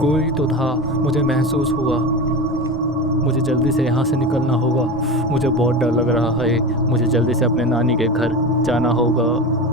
कोई तो था, मुझे महसूस हुआ। मुझे जल्दी से यहाँ से निकलना होगा। मुझे बहुत डर लग रहा है। मुझे जल्दी से अपने नानी के घर जाना होगा।